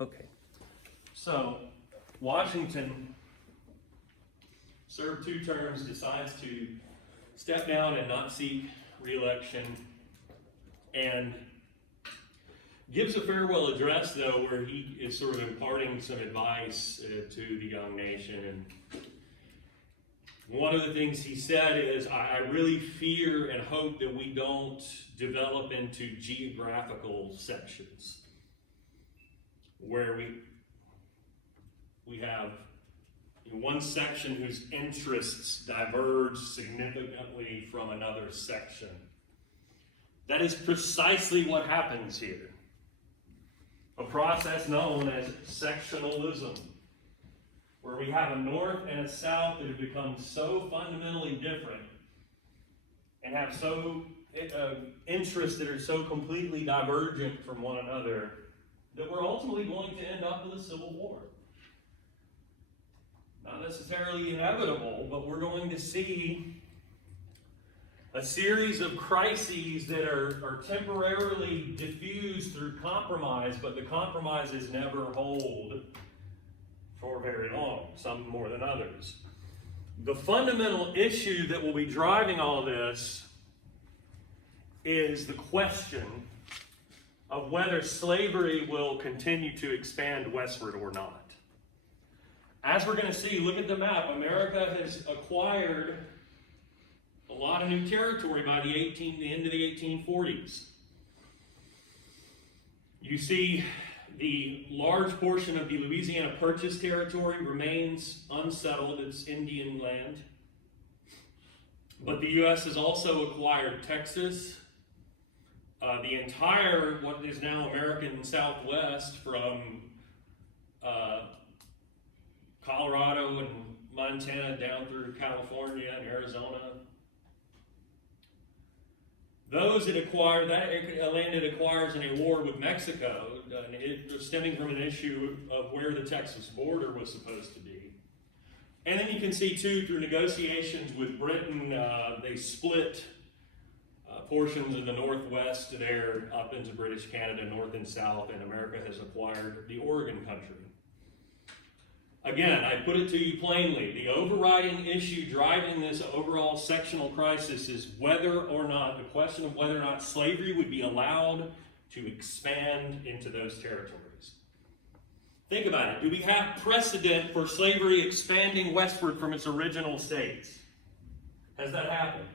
Okay. So, Washington served 2 terms, decides to step down and not seek re-election, and gives a farewell address, though, where he is sort of imparting some advice to the young nation. And one of the things he said is, I really fear and hope that we don't develop into geographical sections where we have one section whose interests diverge significantly from another section. That is precisely what happens here. A process known as sectionalism, where we have a north and a south that have become so fundamentally different and have so interests that are so completely divergent from one another that we're ultimately going to end up with a civil war. Not necessarily inevitable, but we're going to see a series of crises that are temporarily diffused through compromise, but the compromises never hold for very long, some more than others. The fundamental issue that will be driving all this is the question of whether slavery will continue to expand westward or not. As we're going to see, look at the map. America has acquired a lot of new territory by the end of the 1840s. You see the large portion of the Louisiana Purchase territory remains unsettled. It's Indian land. But the U.S. has also acquired Texas, the entire, what is now American Southwest, from Colorado and Montana down through California and Arizona. Those that acquire that land, it acquires in a war with Mexico, and it stemming from an issue of where the Texas border was supposed to be. And then you can see too, through negotiations with Britain, they split portions of the Northwest there up into British Canada, North and South, and America has acquired the Oregon country. Again, I put it to you plainly, the overriding issue driving this overall sectional crisis is whether or not, the question of whether or not slavery would be allowed to expand into those territories. Think about it. Do we have precedent for slavery expanding westward from its original states? Has that happened?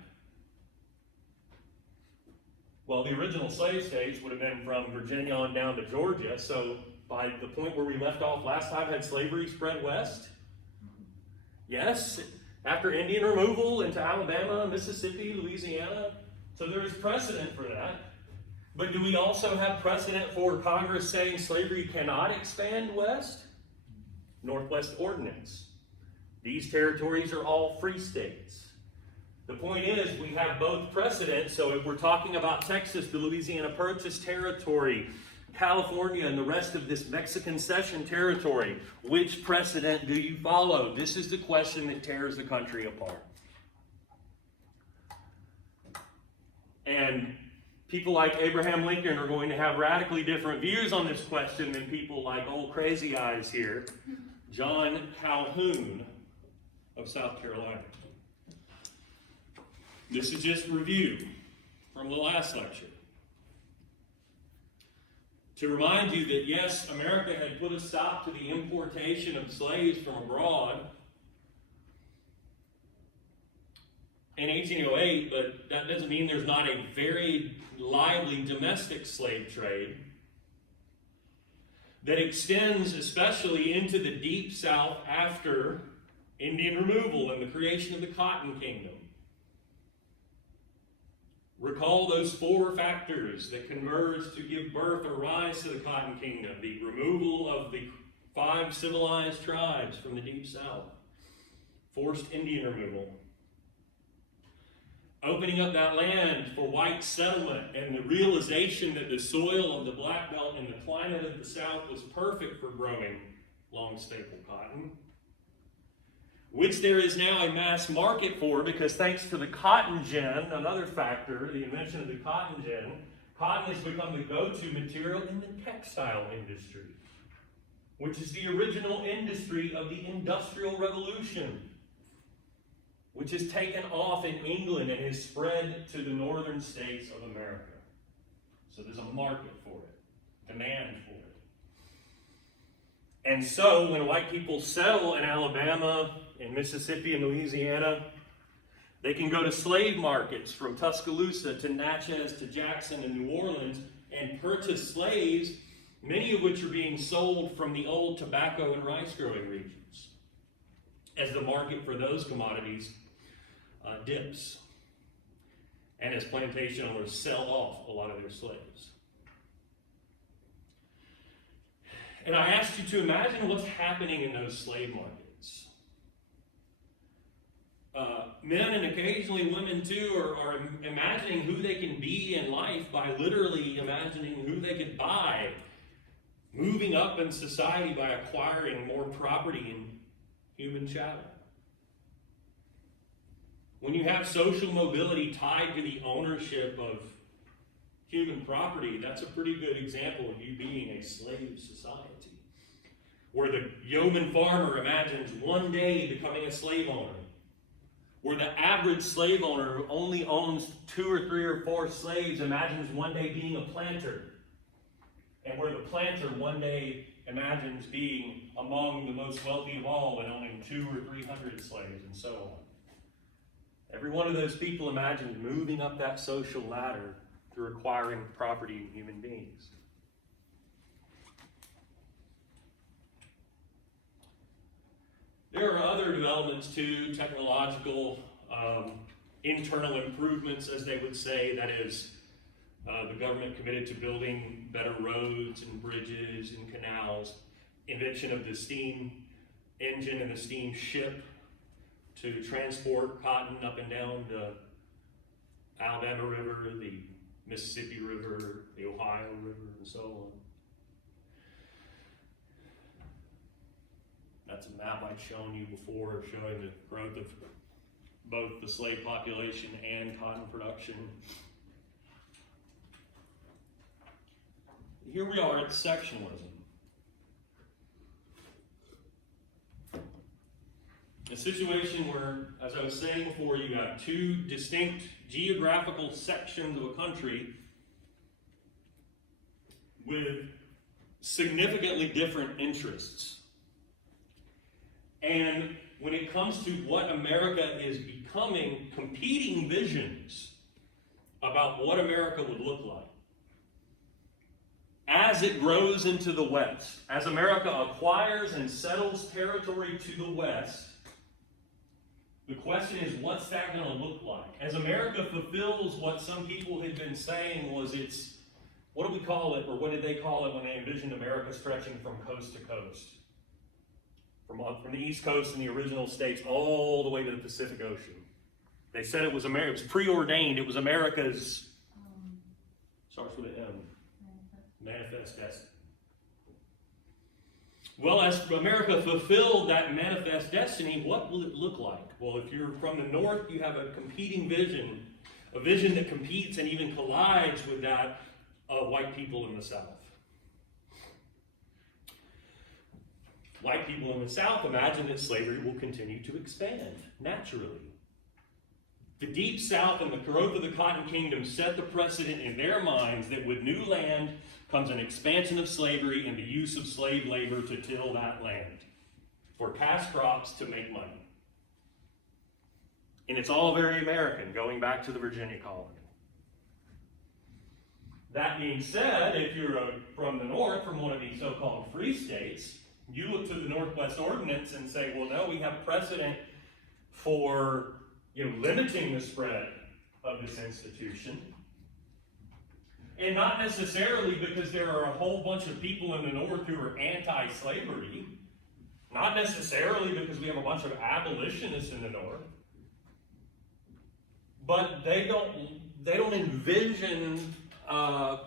Well, the original slave states would have been from Virginia on down to Georgia, so by the point where we left off last time, had slavery spread west? Yes, after Indian removal into Alabama, Mississippi, Louisiana. So there is precedent for that. But do we also have precedent for Congress saying slavery cannot expand west? Northwest Ordinance. These territories are all free states. The point is, we have both precedents. So if we're talking about Texas, the Louisiana Purchase territory, California, and the rest of this Mexican cession territory, which precedent do you follow? This is the question that tears the country apart. And people like Abraham Lincoln are going to have radically different views on this question than people like old crazy eyes here, John Calhoun of South Carolina. This is just review from the last lecture. To remind you that yes, America had put a stop to the importation of slaves from abroad in 1808, but that doesn't mean there's not a very lively domestic slave trade that extends especially into the Deep South after Indian removal and the creation of the Cotton Kingdom. Recall those 4 factors that converged to give birth or rise to the Cotton Kingdom. The removal of the 5 civilized tribes from the Deep South. Forced Indian removal. Opening up that land for white settlement and the realization that the soil of the Black Belt and the climate of the South was perfect for growing long staple cotton, which there is now a mass market for because thanks to the cotton gin, another factor, the invention of the cotton gin, cotton has become the go-to material in the textile industry. which is the original industry of the Industrial Revolution, which has taken off in England and has spread to the northern states of America. So there's a market for it, demand for it. And so when white people settle in Alabama, in Mississippi, and Louisiana, they can go to slave markets from Tuscaloosa to Natchez to Jackson and New Orleans and purchase slaves, many of which are being sold from the old tobacco and rice growing regions, as the market for those commodities dips, and as plantation owners sell off a lot of their slaves. And I asked you to imagine what's happening in those slave markets. Men and occasionally women too are imagining who they can be in life by literally imagining who they could buy, moving up in society by acquiring more property and human chattel. When you have social mobility tied to the ownership of human property, that's a pretty good example of you being a slave society, where the yeoman farmer imagines one day becoming a slave owner, where the average slave owner who only owns 2 or 3 or 4 slaves imagines one day being a planter, and where the planter one day imagines being among the most wealthy of all and owning 200 or 300 slaves, and so on. Every one of those people imagines moving up that social ladder through acquiring property in human beings. There are other developments too, technological, internal improvements, as they would say. That is, the government committed to building better roads and bridges and canals, invention of the steam engine and the steam ship to transport cotton up and down the Alabama River, the Mississippi River, the Ohio River, and so on. That's a map I'd shown you before, showing the growth of both the slave population and cotton production. Here we are at sectionalism. A situation where, as I was saying before, you got 2 distinct geographical sections of a country with significantly different interests. And when it comes to what America is becoming, competing visions about what America would look like. As it grows into the West, as America acquires and settles territory to the West, the question is, what's that going to look like? As America fulfills what some people had been saying was its, what do we call it, or what did they call it when they envisioned America stretching from coast to coast? From the East Coast and the original states all the way to the Pacific Ocean. They said it was preordained, it was America's, starts with an M, manifest destiny. Well, as America fulfilled that manifest destiny, what will it look like? Well, if you're from the north, you have a competing vision, a vision that competes and even collides with that of white people in the South. White people in the South imagine that slavery will continue to expand naturally. The Deep South and the growth of the Cotton Kingdom set the precedent in their minds that with new land comes an expansion of slavery and the use of slave labor to till that land for cash crops to make money. And it's all very American, going back to the Virginia colony. That being said, if you're from the north, from one of these so-called free states, you look to the Northwest Ordinance and say, well, no, we have precedent for limiting the spread of this institution. And not necessarily because there are a whole bunch of people in the north who are anti-slavery. Not necessarily because we have a bunch of abolitionists in the north. But they don't envision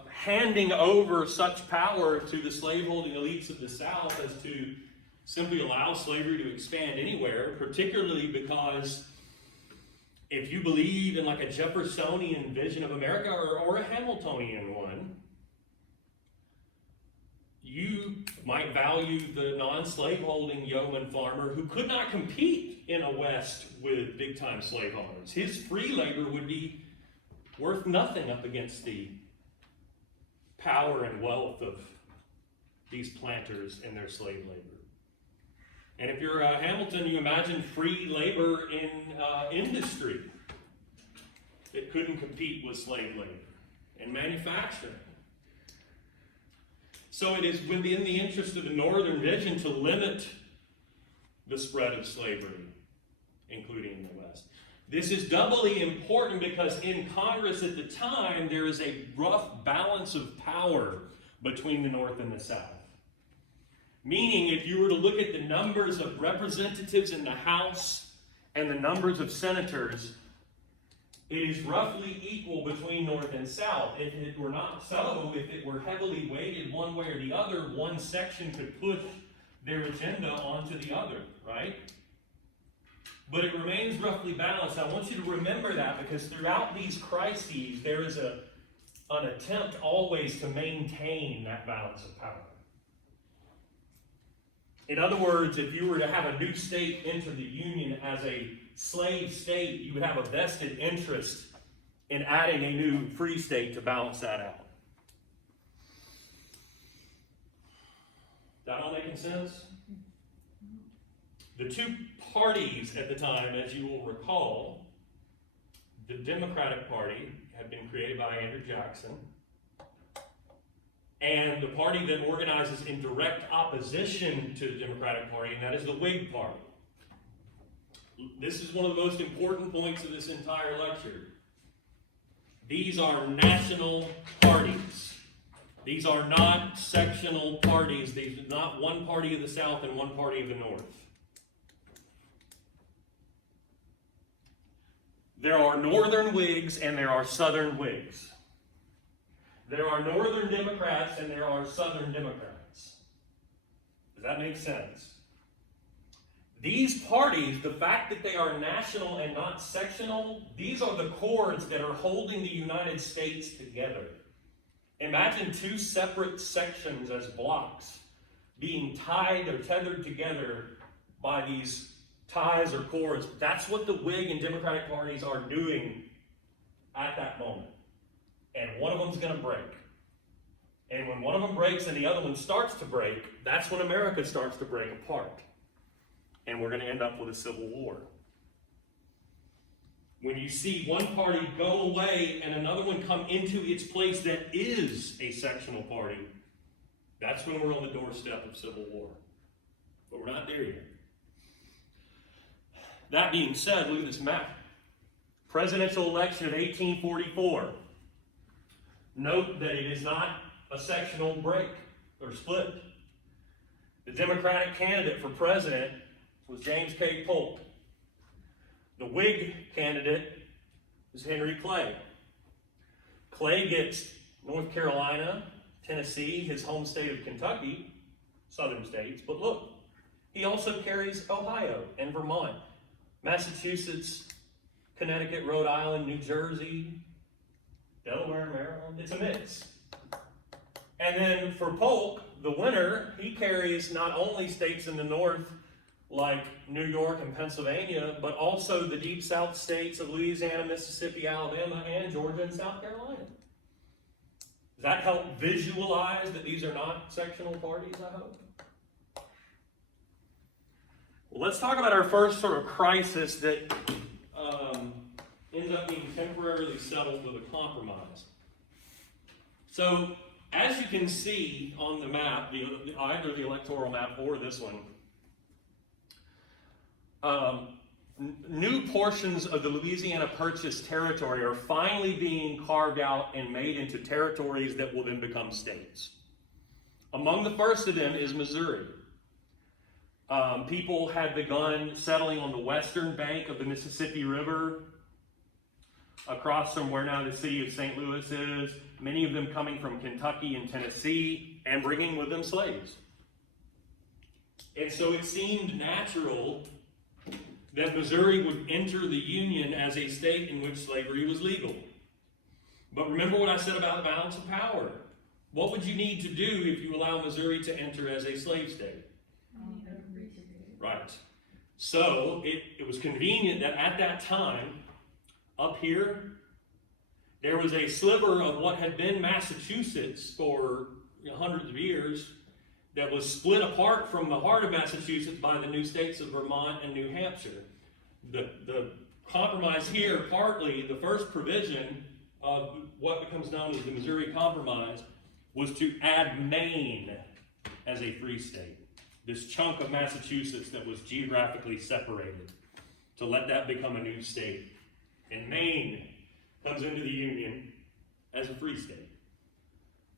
handing over such power to the slaveholding elites of the South as to simply allow slavery to expand anywhere, particularly because if you believe in like a Jeffersonian vision of America or a Hamiltonian one, you might value the non-slaveholding yeoman farmer who could not compete in a West with big-time slave owners. His free labor would be worth nothing up against the power and wealth of these planters and their slave labor. And if you're Hamilton, you imagine free labor in industry. It couldn't compete with slave labor and manufacturing. So it is within the interest of the Northern vision to limit the spread of slavery, including in the West. This is doubly important because in Congress at the time, there is a rough balance of power between the North and the South. Meaning, if you were to look at the numbers of representatives in the House and the numbers of senators, it is roughly equal between North and South. If it were not so, if it were heavily weighted one way or the other, one section could push their agenda onto the other, right? But it remains roughly balanced. I want you to remember that because throughout these crises, there is an attempt always to maintain that balance of power. In other words, if you were to have a new state enter the Union as a slave state, you would have a vested interest in adding a new free state to balance that out. That all making sense? The two parties at the time, as you will recall, the Democratic Party had been created by Andrew Jackson, and the party that organizes in direct opposition to the Democratic Party, and that is the Whig Party. This is one of the most important points of this entire lecture. These are national parties. These are not sectional parties. These are not one party of the South and one party of the North. There are Northern Whigs and there are Southern Whigs. There are Northern Democrats and there are Southern Democrats. Does that make sense? These parties, the fact that they are national and not sectional, these are the cords that are holding the United States together. Imagine two separate sections as blocks being tied or tethered together by these ties or cords. That's what the Whig and Democratic parties are doing at that moment. And one of them's going to break. And when one of them breaks and the other one starts to break, that's when America starts to break apart. And we're going to end up with a civil war. When you see one party go away and another one come into its place that is a sectional party, that's when we're on the doorstep of civil war. But we're not there yet. That being said, look at this map. Presidential election of 1844. Note that it is not a sectional break or split. The Democratic candidate for president was James K. Polk. The Whig candidate is Henry Clay. Clay gets North Carolina, Tennessee, his home state of Kentucky, southern states, but look, he also carries Ohio and Vermont, Massachusetts, Connecticut, Rhode Island, New Jersey, Delaware, Maryland. It's a mix. And then for Polk, the winner, he carries not only states in the north like New York and Pennsylvania, but also the deep south states of Louisiana, Mississippi, Alabama, and Georgia and South Carolina. Does that help visualize that these are not sectional parties, I hope? Well, let's talk about our first sort of crisis that ends up being temporarily settled with a compromise. So, as you can see on the map, either the electoral map or this one, new portions of the Louisiana Purchase territory are finally being carved out and made into territories that will then become states. Among the first of them is Missouri. People had begun settling on the western bank of the Mississippi River, across from where now the city of St. Louis is, many of them coming from Kentucky and Tennessee, and bringing with them slaves. And so it seemed natural that Missouri would enter the Union as a state in which slavery was legal. But remember what I said about the balance of power. What would you need to do if you allow Missouri to enter as a slave state? Right. So it was convenient that at that time, up here, there was a sliver of what had been Massachusetts for hundreds of years that was split apart from the heart of Massachusetts by the new states of Vermont and New Hampshire. The compromise here, partly the first provision of what becomes known as the Missouri Compromise, was to add Maine as a free state. This chunk of Massachusetts that was geographically separated, to let that become a new state. And Maine comes into the Union as a free state.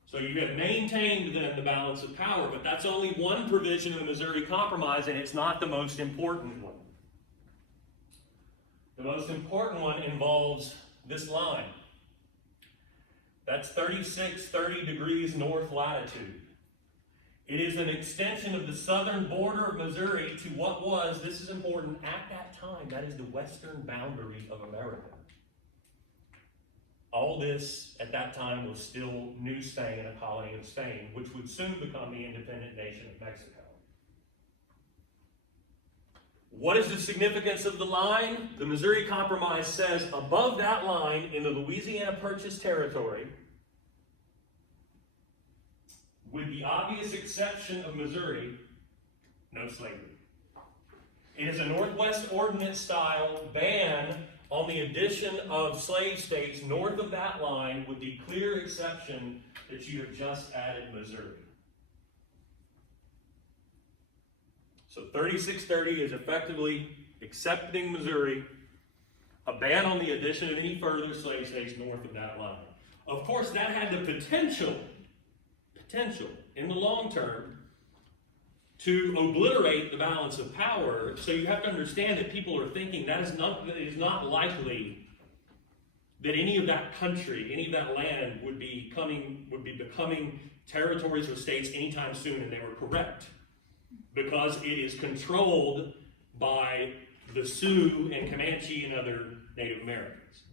So you have maintained then the balance of power, but that's only one provision of the Missouri Compromise, and it's not the most important one. The most important one involves this line. That's 3630 degrees north latitude. It is an extension of the southern border of Missouri to what was, this is important, at that time, that is the western boundary of America. All this, at that time, was still New Spain, a colony of Spain, which would soon become the independent nation of Mexico. What is the significance of the line? The Missouri Compromise says above that line in the Louisiana Purchase territory, with the obvious exception of Missouri, no slavery. It is a Northwest Ordinance style ban on the addition of slave states north of that line, with the clear exception that you have just added Missouri. So 3630 is effectively accepting Missouri, a ban on the addition of any further slave states north of that line. Of course, that had the potential in the long term to obliterate the balance of power. So you have to understand that people are thinking that it is not likely that any of that country, any of that land would be becoming territories or states anytime soon, and they were correct, because it is controlled by the Sioux and Comanche and other Native Americans.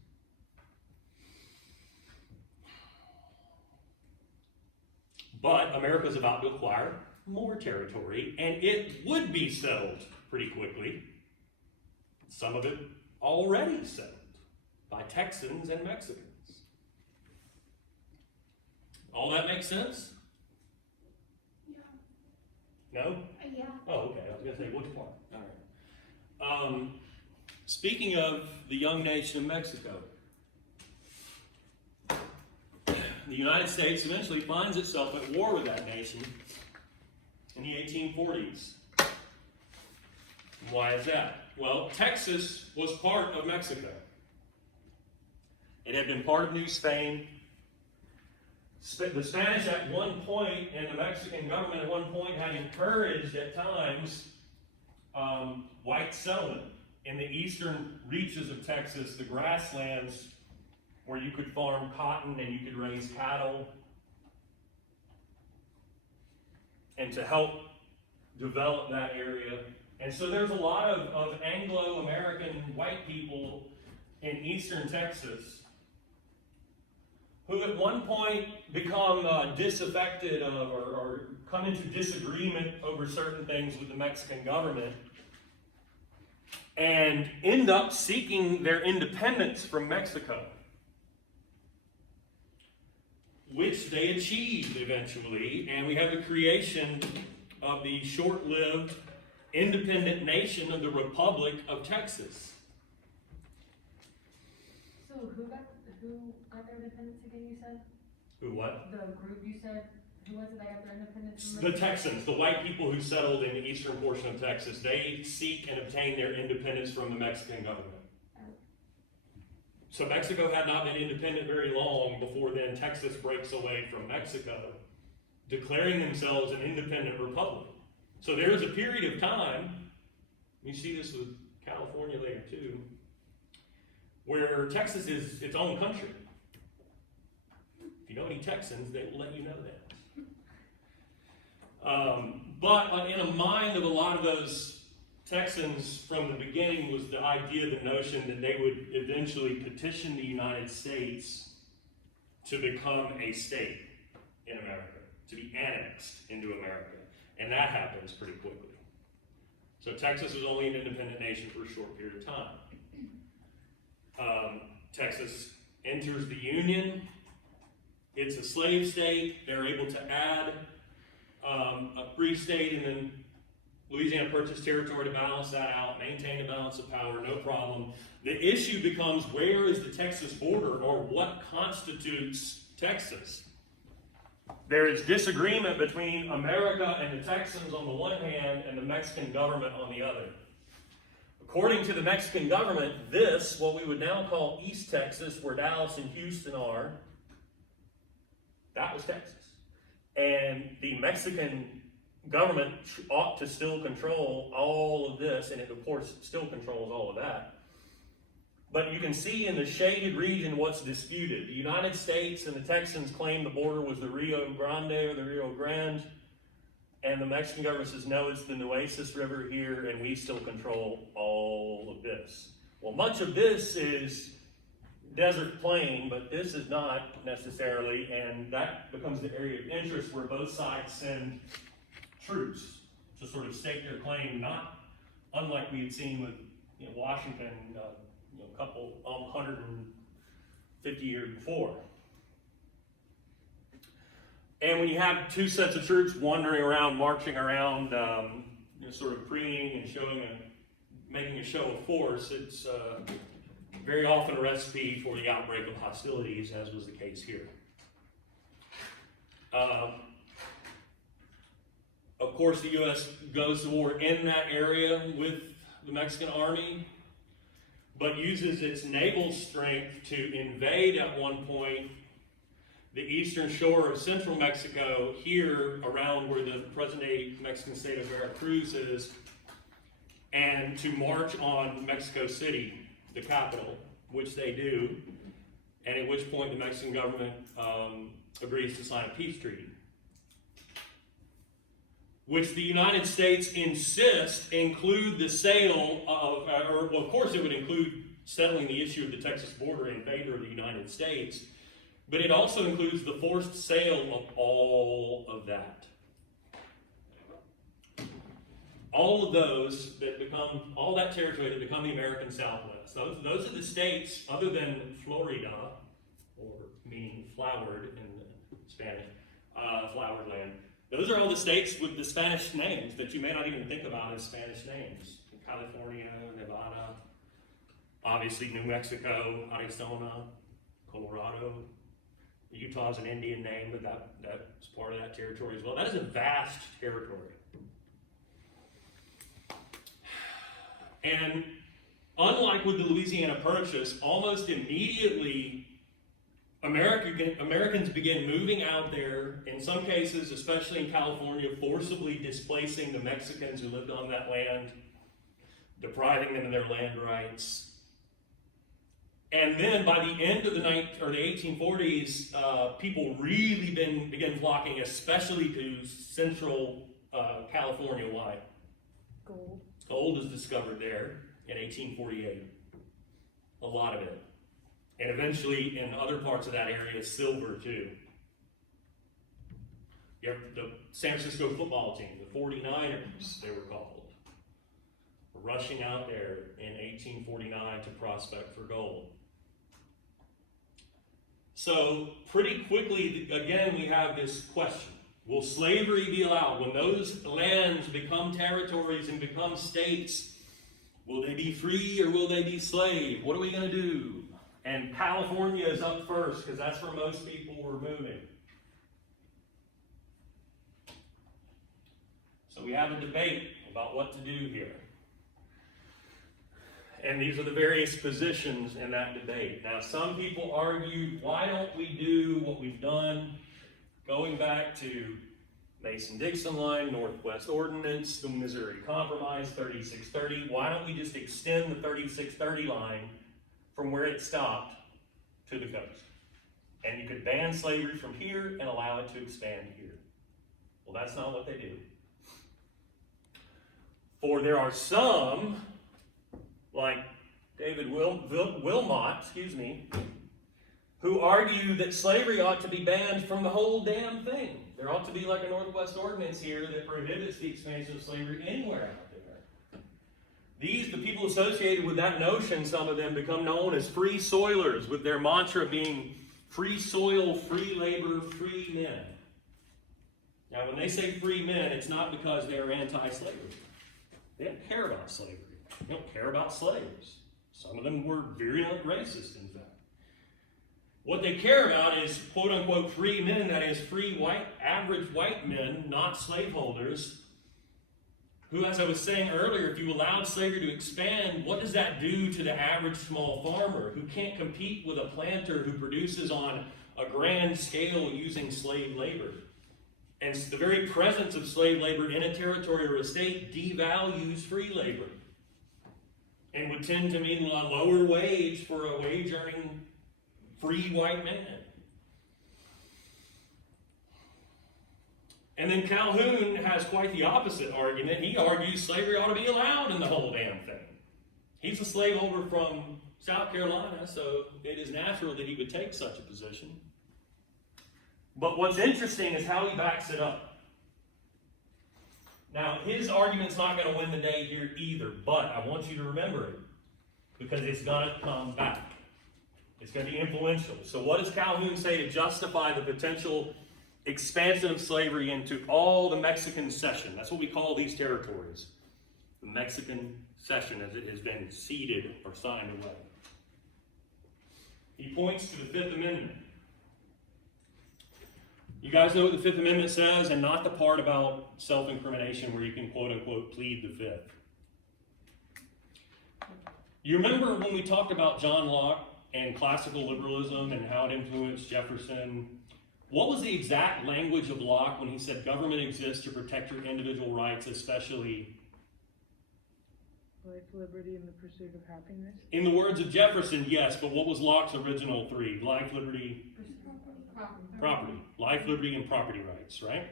But America is about to acquire more territory, and it would be settled pretty quickly. Some of it already settled by Texans and Mexicans. All that makes sense? Yeah. No? Yeah. Oh, okay. I was going to say, which part? All right. Speaking of the young nation of Mexico, the United States eventually finds itself at war with that nation in the 1840s. Why is that? Well, Texas was part of Mexico. It had been part of New Spain. The Spanish at one point, and the Mexican government at one point, had encouraged at times white settlement in the eastern reaches of Texas, the grasslands where you could farm cotton and you could raise cattle, and to help develop that area. And so there's a lot of Anglo-American white people in eastern Texas who at one point become disaffected of or come into disagreement over certain things with the Mexican government and end up seeking their independence from Mexico, which they achieved eventually, and we have the creation of the short-lived independent nation of the Republic of Texas. So who got their independence again, you said? Who what? The group you said, who was it that got their independence? The Texans, the white people who settled in the eastern portion of Texas, they seek and obtain their independence from the Mexican government. So Mexico had not been independent very long before then Texas breaks away from Mexico, declaring themselves an independent republic. So there is a period of time, you see this with California later too, where Texas is its own country. If you know any Texans, they will let you know that. But in the mind of a lot of those Texans from the beginning was the idea, the notion that they would eventually petition the United States to become a state. in America, to be annexed into America. And that happens pretty quickly. So Texas was only an independent nation for a short period of time. Texas enters the Union. It's a slave state. They're able to add a free state, and then Louisiana purchased territory to balance that out, maintain a balance of power, no problem. The issue becomes, where is the Texas border, or what constitutes Texas? There is disagreement between America and the Texans on the one hand, and the Mexican government on the other. According to the Mexican government, this, what we would now call East Texas, where Dallas and Houston are, that was Texas. And the Mexican government ought to still control all of this, and it of course still controls all of that. But you can see in the shaded region what's disputed. The United States and the Texans claim the border was the Rio Grande or the Rio Grande, and the Mexican government says, no, it's the Nueces River here, and we still control all of this. Well, much of this is desert plain, but this is not necessarily, and that becomes the area of interest where both sides send troops to sort of stake their claim, not unlike we had seen with Washington a couple 150 years before. And when you have two sets of troops wandering around, marching around, sort of preening and making a show of force, it's very often a recipe for the outbreak of hostilities, as was the case here. Of course, the U.S. goes to war in that area with the Mexican army, but uses its naval strength to invade at one point the eastern shore of central Mexico, here around where the present-day Mexican state of Veracruz is, and to march on Mexico City, the capital, which they do, and at which point the Mexican government agrees to sign a peace treaty, which the United States insists include the sale of, well, of course it would include settling the issue of the Texas border in favor of the United States, but it also includes the forced sale of all of that. All of those that become, all that territory that become the American Southwest. Those are the states, other than Florida, or meaning flowered in Spanish, flowered land. Those are all the states with the Spanish names that you may not even think about as Spanish names. California, Nevada, obviously New Mexico, Arizona, Colorado. Utah's an Indian name, but that's part of that territory as well. That is a vast territory. And unlike with the Louisiana Purchase, almost immediately Americans began moving out there, in some cases, especially in California, forcibly displacing the Mexicans who lived on that land, depriving them of their land rights. And then by the end of the 1840s, people really began flocking, especially to central California. Why? Gold. Gold is discovered there in 1848. A lot of it. And eventually in other parts of that area, silver too. You have the San Francisco football team, the 49ers, they were called, were rushing out there in 1849 to prospect for gold. So pretty quickly, again, we have this question. Will slavery be allowed? When those lands become territories and become states, will they be free or will they be slave? What are we going to do? And California is up first because that's where most people were moving. So we have a debate about what to do here. And these are the various positions in that debate. Now, some people argue, why don't we do what we've done going back to Mason-Dixon line, Northwest Ordinance, the Missouri Compromise, 3630. Why don't we just extend the 3630 line from where it stopped to the coast? And you could ban slavery from here and allow it to expand here. Well, that's not what they do. For there are some, like David Wilmot, who argue that slavery ought to be banned from the whole damn thing. There ought to be like a Northwest ordinance here that prohibits the expansion of slavery anywhere out there. The people associated with that notion, some of them become known as free soilers, with their mantra being free soil, free labor, free men. Now, when they say free men, it's not because they're anti-slavery. They don't care about slavery. They don't care about slaves. Some of them were virulent racists, in fact. What they care about is quote-unquote free men, that is free white, average white men, not slaveholders, who, as I was saying earlier, if you allowed slavery to expand, what does that do to the average small farmer who can't compete with a planter who produces on a grand scale using slave labor? And the very presence of slave labor in a territory or a state devalues free labor and would tend to mean a lower wage for a wage-earning free white man. And then Calhoun has quite the opposite argument. He argues slavery ought to be allowed in the whole damn thing. He's a slaveholder from South Carolina, so it is natural that he would take such a position. But what's interesting is how he backs it up. Now, his argument's not going to win the day here either, but I want you to remember it because it's going to come back. It's going to be influential. So what does Calhoun say to justify the potential expansion of slavery into all the Mexican cession? That's what we call these territories. The Mexican cession, as it has been ceded or signed away. He points to the Fifth Amendment. You guys know what the Fifth Amendment says, and not the part about self-incrimination where you can quote-unquote plead the Fifth. You remember when we talked about John Locke and classical liberalism and how it influenced Jefferson? What was the exact language of Locke when he said government exists to protect your individual rights, especially life, liberty, and the pursuit of happiness? In the words of Jefferson, yes, but what was Locke's original three? Life, liberty, property. Life, liberty, and property rights, right?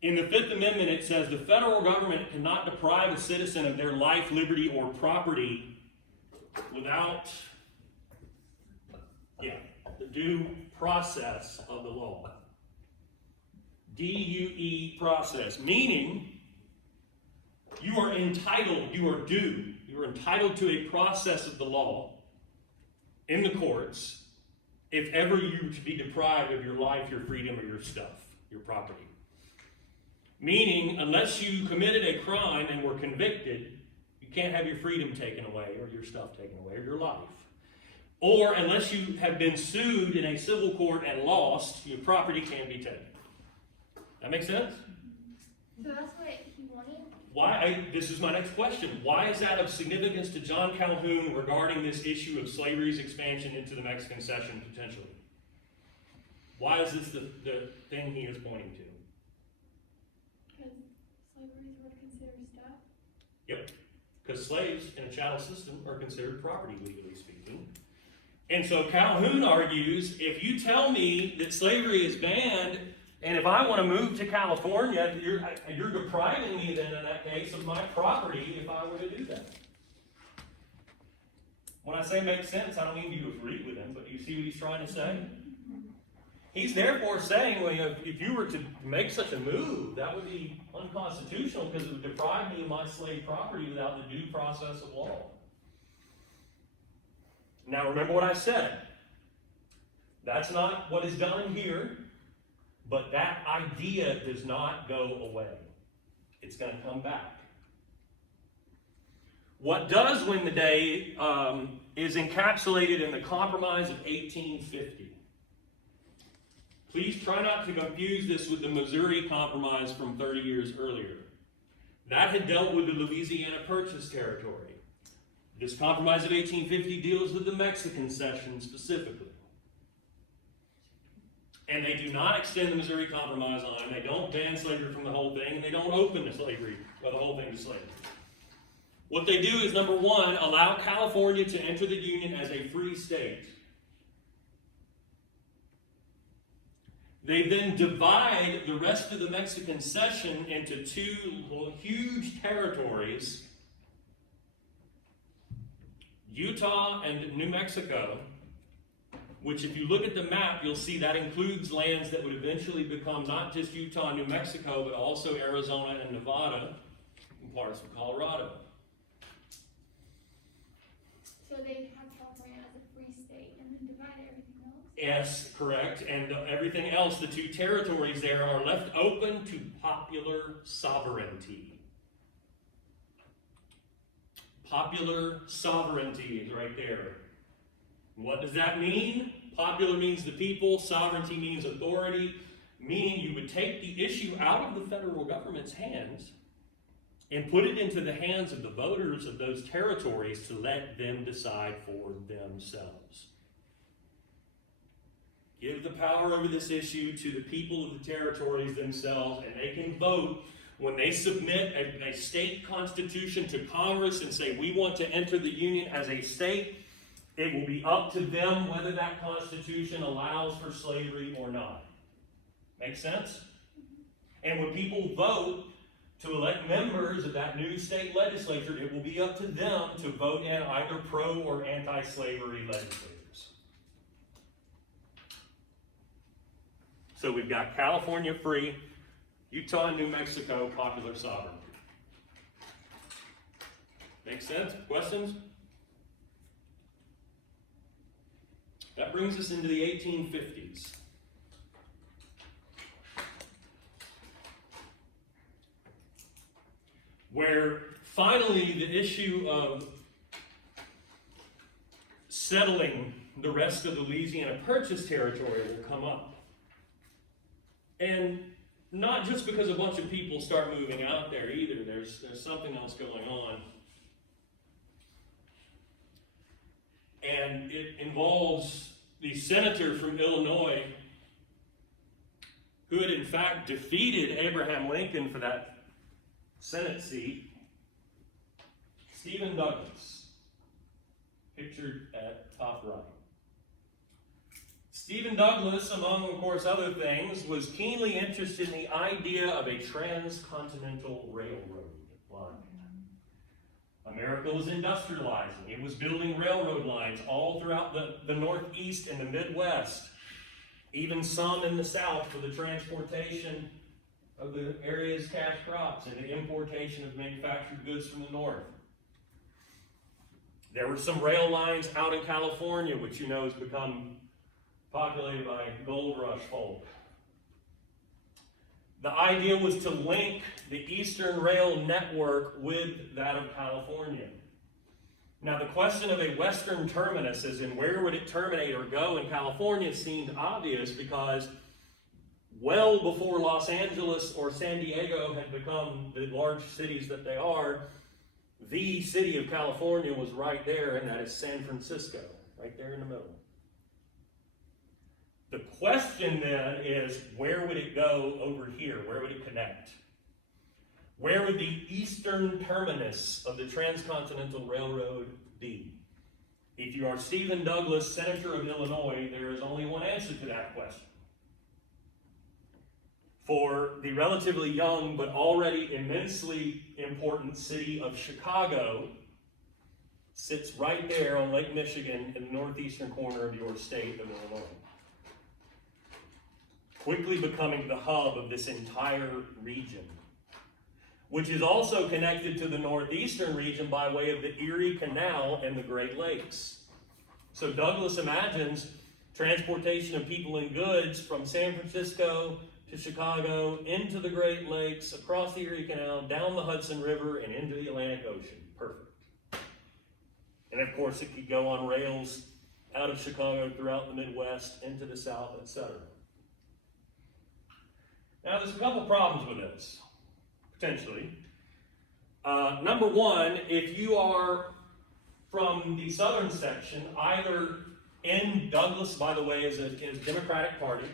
In the Fifth Amendment, it says the federal government cannot deprive a citizen of their life, liberty, or property without the due process of the law. DUE process, meaning you are entitled, you are due, you are entitled to a process of the law in the courts if ever you to be deprived of your life, your freedom, or your stuff, your property. Meaning, unless you committed a crime and were convicted, you can't have your freedom taken away, or your stuff taken away, or your life. Or unless you have been sued in a civil court and lost, your property can't be taken. That make sense? So that's what he wanted? This is my next question. Why is that of significance to John Calhoun regarding this issue of slavery's expansion into the Mexican cession potentially? Why is this the thing he is pointing to? Because slavery is what considered stuff? Yep. Because slaves in a chattel system are considered property, legally speaking. And so Calhoun argues, if you tell me that slavery is banned, and if I want to move to California, you're depriving me then in that case of my property if I were to do that. When I say makes sense, I don't mean you agree with him, but you see what he's trying to say? He's therefore saying, well, if you were to make such a move, that would be unconstitutional because it would deprive me of my slave property without the due process of law. Now remember what I said. That's not what is done here, but that idea does not go away. It's going to come back. What does win the day is encapsulated in the Compromise of 1850. Please try not to confuse this with the Missouri Compromise from 30 years earlier. That had dealt with the Louisiana Purchase territory. This Compromise of 1850 deals with the Mexican cession specifically. And they do not extend the Missouri Compromise on. They don't ban slavery from the whole thing, and they don't open the slavery, or the whole thing to slavery. What they do is, number one, allow California to enter the Union as a free state. They then divide the rest of the Mexican cession into two huge territories, Utah and New Mexico, which if you look at the map, you'll see that includes lands that would eventually become not just Utah and New Mexico, but also Arizona and Nevada, and parts of Colorado. So they have California as a free state and then divide everything else? Yes, correct. And everything else, the two territories there are left open to popular sovereignty. Popular sovereignty is right there. What does that mean? Popular means the people, sovereignty means authority, meaning you would take the issue out of the federal government's hands and put it into the hands of the voters of those territories to let them decide for themselves. Give the power over this issue to the people of the territories themselves, and they can vote when they submit a state constitution to Congress and say, we want to enter the Union as a state. It will be up to them whether that constitution allows for slavery or not. Make sense? And when people vote to elect members of that new state legislature, it will be up to them to vote in either pro or anti-slavery legislators. So we've got California free, Utah and New Mexico popular sovereignty. Make sense? Questions? That brings us into the 1850s. Where finally the issue of settling the rest of the Louisiana Purchase territory will come up. And not just because a bunch of people start moving out there either. There's something else going on. And it involves the senator from Illinois who had in fact defeated Abraham Lincoln for that Senate seat, Stephen Douglas, pictured at top right. Stephen Douglas, among, of course, other things, was keenly interested in the idea of a transcontinental railroad line. America was industrializing. It was building railroad lines all throughout the Northeast and the Midwest, even some in the South for the transportation of the area's cash crops and the importation of manufactured goods from the North. There were some rail lines out in California, which you know has become populated by gold rush folk. The idea was to link the Eastern Rail network with that of California. Now, the question of a western terminus, as in where would it terminate or go in California, seemed obvious because well before Los Angeles or San Diego had become the large cities that they are, the city of California was right there, and that is San Francisco, right there in the middle. The question then is, where would it go over here? Where would it connect? Where would the eastern terminus of the Transcontinental Railroad be? If you are Stephen Douglas, Senator of Illinois, there is only one answer to that question. For the relatively young but already immensely important city of Chicago sits right there on Lake Michigan in the northeastern corner of your state of Illinois, quickly becoming the hub of this entire region, which is also connected to the northeastern region by way of the Erie Canal and the Great Lakes. So Douglas imagines transportation of people and goods from San Francisco to Chicago, into the Great Lakes, across the Erie Canal, down the Hudson River, and into the Atlantic Ocean. Perfect. And of course, it could go on rails out of Chicago throughout the Midwest, into the South, etc. Now, there's a couple problems with this, potentially. Number one, if you are from the southern section, either in Douglas, by the way, is Democratic Party,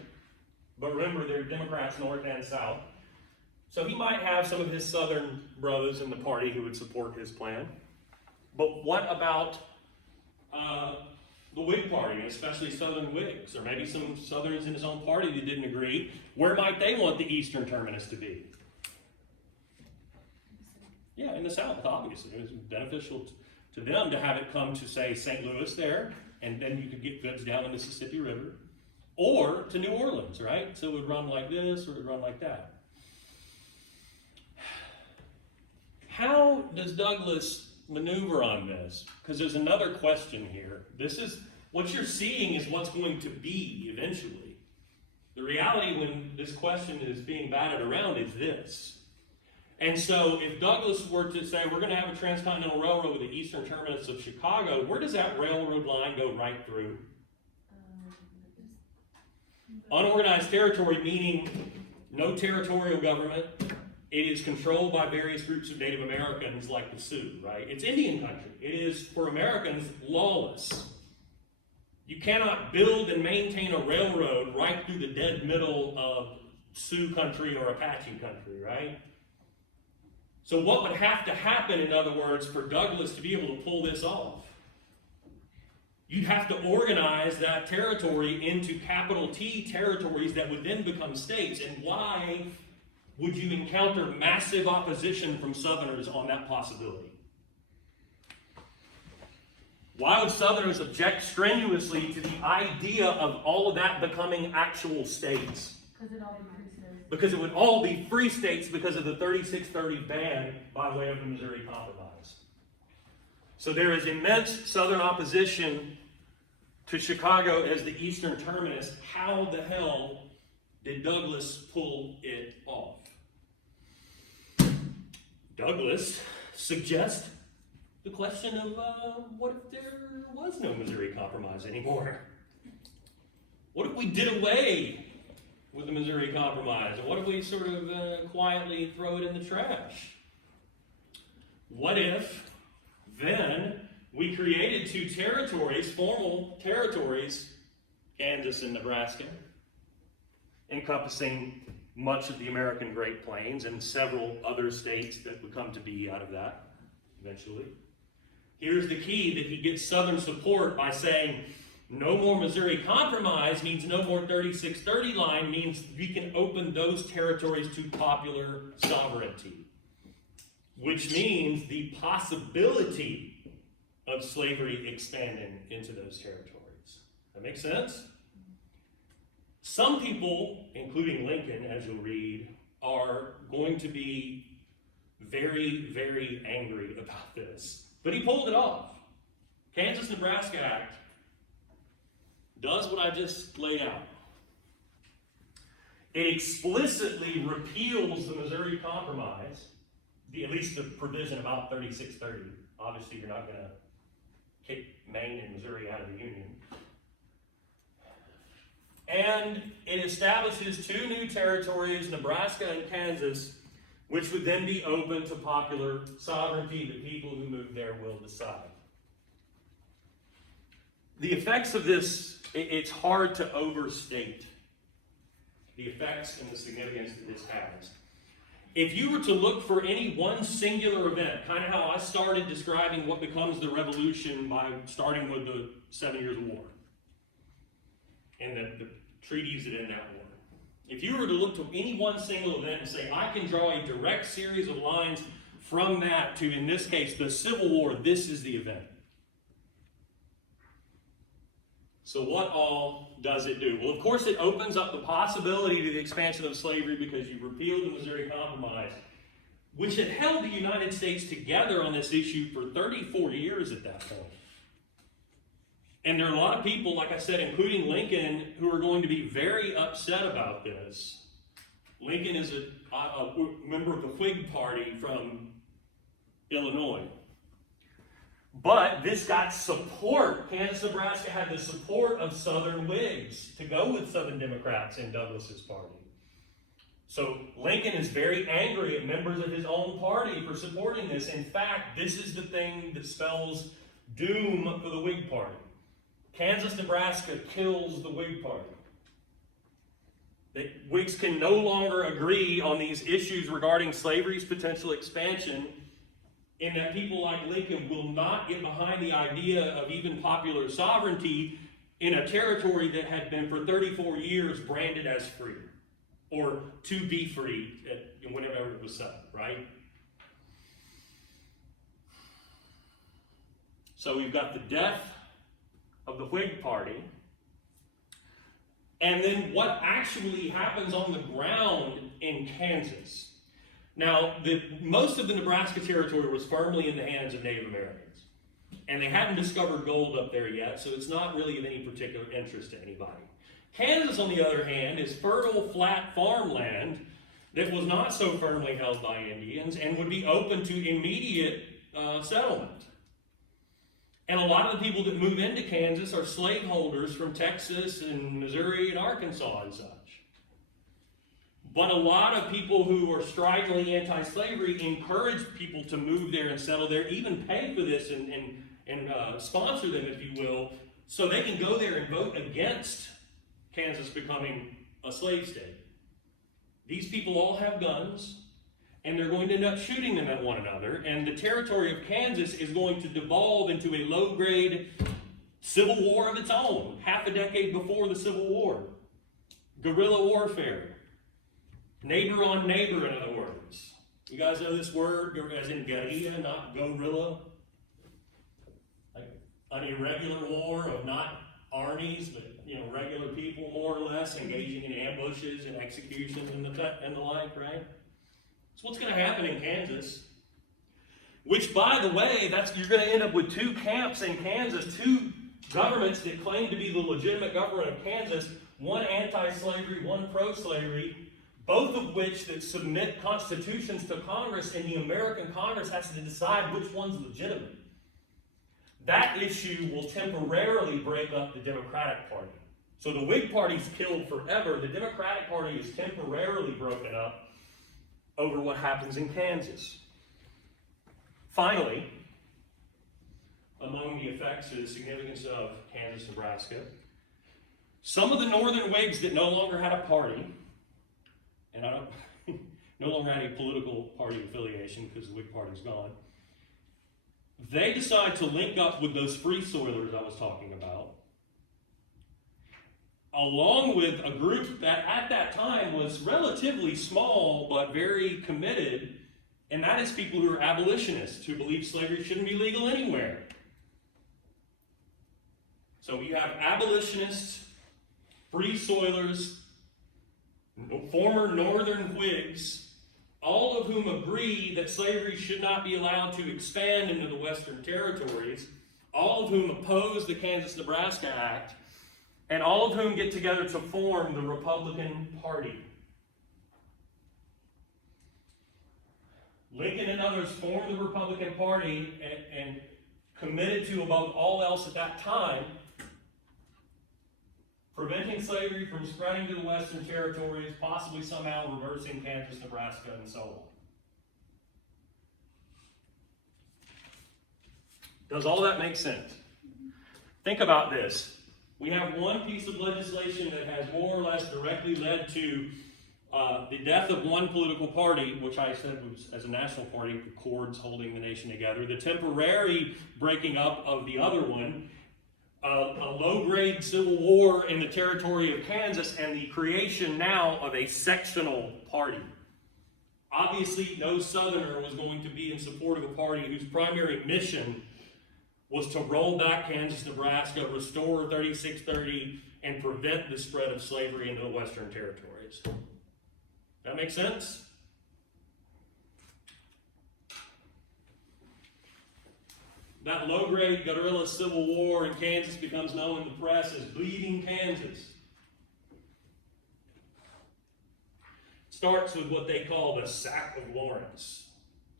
but remember they're Democrats north and south, so he might have some of his southern brothers in the party who would support his plan. But what about the Whig Party, especially Southern Whigs, or maybe some Southerns in his own party that didn't agree? Where might they want the eastern terminus to be? Yeah, in the South, obviously. It was beneficial to them to have it come to, say, St. Louis there, and then you could get goods down the Mississippi River, or to New Orleans, right? So it would run like this, or it would run like that. How does Douglas maneuver on this? Because there's another question here. This is, what you're seeing is what's going to be eventually. The reality when this question is being batted around is this. And so if Douglas were to say, we're going to have a transcontinental railroad with the eastern terminus of Chicago, where does that railroad line go right through? Unorganized territory, meaning no territorial government. It is controlled by various groups of Native Americans like the Sioux, right? It's Indian country. It is, for Americans, lawless. You cannot build and maintain a railroad right through the dead middle of Sioux country or Apache country, right? So what would have to happen, in other words, for Douglas to be able to pull this off? You'd have to organize that territory into capital T territories that would then become states. And why would you encounter massive opposition from Southerners on that possibility? Why would Southerners object strenuously to the idea of all of that becoming actual states? Because it would all be free states because of the 3630 ban by way of the Missouri Compromise. So there is immense Southern opposition to Chicago as the eastern terminus. How the hell did Douglas pull it off? Douglas suggests the question of what if there was no Missouri Compromise anymore? What if we did away with the Missouri Compromise? And what if we sort of quietly throw it in the trash? What if then we created two territories, formal territories, Kansas and Nebraska, encompassing much of the American Great Plains and several other states that would come to be out of that eventually. Here's the key, that he gets Southern support by saying, no more Missouri Compromise means no more 3630 line, means we can open those territories to popular sovereignty, which means the possibility of slavery expanding into those territories. That makes sense? Some people, including Lincoln, as you'll read, are going to be very, very angry about this. But he pulled it off. Kansas-Nebraska Act does what I just laid out. It explicitly repeals the Missouri Compromise, at least the provision about 3630. Obviously, you're not going to kick Maine and Missouri out of the Union. And it establishes two new territories, Nebraska and Kansas, which would then be open to popular sovereignty. The people who move there will decide. The effects of this, it's hard to overstate the effects and the significance that this has. If you were to look for any one singular event, kind of how I started describing what becomes the revolution by starting with the 7 Years' War and the treaties that end that war. If you were to look to any one single event and say, I can draw a direct series of lines from that to, in this case, the Civil War, this is the event. So what all does it do? Well, of course, it opens up the possibility to the expansion of slavery because you repealed the Missouri Compromise, which had held the United States together on this issue for 34 years at that point. And there are a lot of people, like I said, including Lincoln, who are going to be very upset about this. Lincoln is a member of the Whig Party from Illinois. But this got support. Kansas-Nebraska had the support of Southern Whigs to go with Southern Democrats in Douglas's party. So Lincoln is very angry at members of his own party for supporting this. In fact, this is the thing that spells doom for the Whig Party. Kansas-Nebraska kills the Whig Party. The Whigs can no longer agree on these issues regarding slavery's potential expansion, in that people like Lincoln will not get behind the idea of even popular sovereignty in a territory that had been for 34 years branded as free, or to be free whenever it was settled, right? So we've got the death of the Whig Party, and then what actually happens on the ground in Kansas. Now, most of the Nebraska territory was firmly in the hands of Native Americans, and they hadn't discovered gold up there yet, so it's not really of any particular interest to anybody. Kansas, on the other hand, is fertile, flat farmland that was not so firmly held by Indians and would be open to immediate settlement. And a lot of the people that move into Kansas are slaveholders from Texas and Missouri and Arkansas and such. But a lot of people who are stridently anti-slavery encourage people to move there and settle there, even pay for this and sponsor them, if you will, so they can go there and vote against Kansas becoming a slave state. These people all have guns, and they're going to end up shooting them at one another, and the territory of Kansas is going to devolve into a low-grade civil war of its own, half a decade before the Civil War. Guerrilla warfare. Neighbor on neighbor, in other words. You guys know this word, as in guerrilla, not guerrilla? Like an irregular war of not armies, but regular people, more or less, engaging in ambushes and executions and the like, right? That's what's going to happen in Kansas. Which, by the way, you're going to end up with two camps in Kansas, two governments that claim to be the legitimate government of Kansas, one anti-slavery, one pro-slavery, both of which that submit constitutions to Congress, and the American Congress has to decide which one's legitimate. That issue will temporarily break up the Democratic Party. So the Whig Party's killed forever. The Democratic Party is temporarily broken up over what happens in Kansas. Finally, among the effects or the significance of Kansas, Nebraska, some of the northern Whigs that no longer had a party, and no longer had a political party affiliation because the Whig Party's gone, they decide to link up with those free soilers I was talking about, along with a group that at that time was relatively small but very committed, and that is people who are abolitionists, who believe slavery shouldn't be legal anywhere. So you have abolitionists, free soilers, former northern Whigs, all of whom agree that slavery should not be allowed to expand into the western territories, all of whom oppose the Kansas-Nebraska Act, and all of whom get together to form the Republican Party. Lincoln and others formed the Republican Party and committed to, above all else at that time, preventing slavery from spreading to the western territories, possibly somehow reversing Kansas, Nebraska, and so on. Does all that make sense? Think about this. We have one piece of legislation that has more or less directly led to the death of one political party, which I said was, as a national party, the cords holding the nation together, the temporary breaking up of the other one, a low-grade civil war in the territory of Kansas, and the creation now of a sectional party. Obviously, no Southerner was going to be in support of a party whose primary mission was to roll back Kansas, Nebraska, restore 3630, and prevent the spread of slavery into the western territories. That make sense? That low-grade guerrilla civil war in Kansas becomes known in the press as Bleeding Kansas. It starts with what they call the Sack of Lawrence,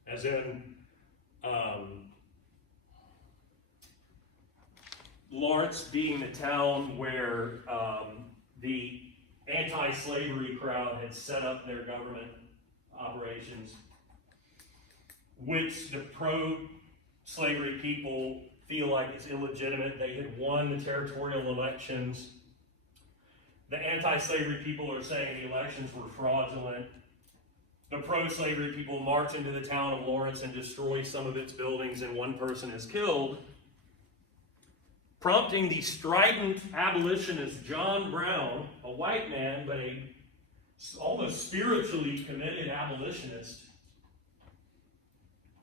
as in Lawrence being the town where the anti-slavery crowd had set up their government operations, which the pro-slavery people feel like it's illegitimate. They had won the territorial elections. The anti-slavery people are saying the elections were fraudulent. The pro-slavery people march into the town of Lawrence and destroy some of its buildings, and one person is killed, prompting the strident abolitionist John Brown, a white man, but a almost spiritually committed abolitionist,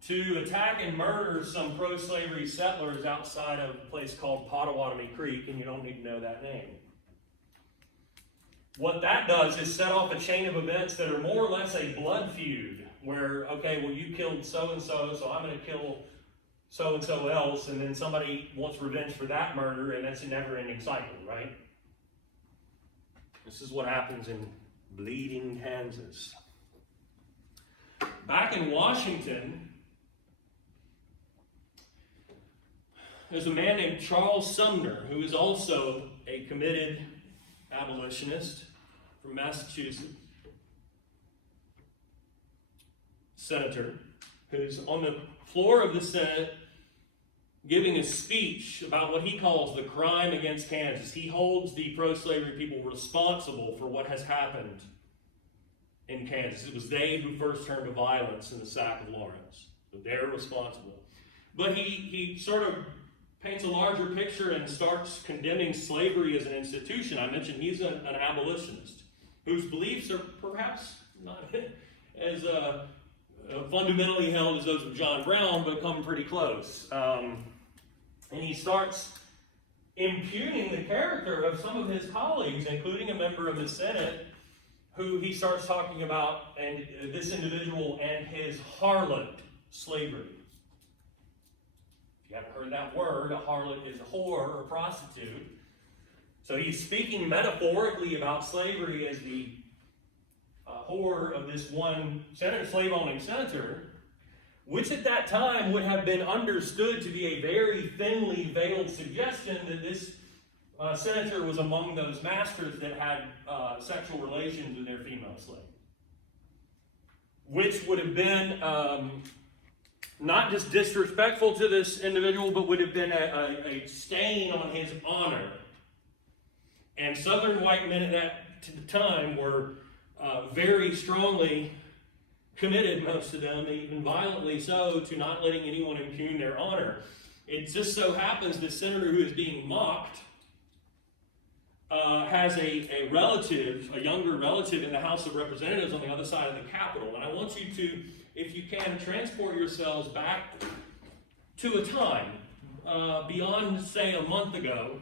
to attack and murder some pro-slavery settlers outside of a place called Pottawatomie Creek, and you don't need to know that name. What that does is set off a chain of events that are more or less a blood feud, where, okay, well, you killed so-and-so, so I'm going to kill so-and-so else, and then somebody wants revenge for that murder, and that's a never-ending cycle, right? This is what happens in Bleeding Kansas. Back in Washington, there's a man named Charles Sumner, who is also a committed abolitionist from Massachusetts, senator, who's on the floor of the Senate giving a speech about what he calls the crime against Kansas. He holds the pro-slavery people responsible for what has happened in Kansas. It was they who first turned to violence in the sack of Lawrence. So they're responsible. But he sort of paints a larger picture and starts condemning slavery as an institution. I mentioned he's an abolitionist whose beliefs are perhaps not as fundamentally held as those of John Brown, but come pretty close. And he starts impugning the character of some of his colleagues, including a member of the Senate, who he starts talking about, and this individual and his harlot slavery. If you haven't heard that word, a harlot is a whore or a prostitute. So he's speaking metaphorically about slavery as the whore of this one slave-owning senator, which at that time would have been understood to be a very thinly veiled suggestion that this senator was among those masters that had sexual relations with their female slave. Which would have been not just disrespectful to this individual, but would have been a stain on his honor. And Southern white men at that time were very strongly committed, most of them, even violently so, to not letting anyone impugn their honor. It just so happens the senator who is being mocked has a relative, a younger relative in the House of Representatives on the other side of the Capitol. And I want you to, if you can, transport yourselves back to a time beyond, say, a month ago,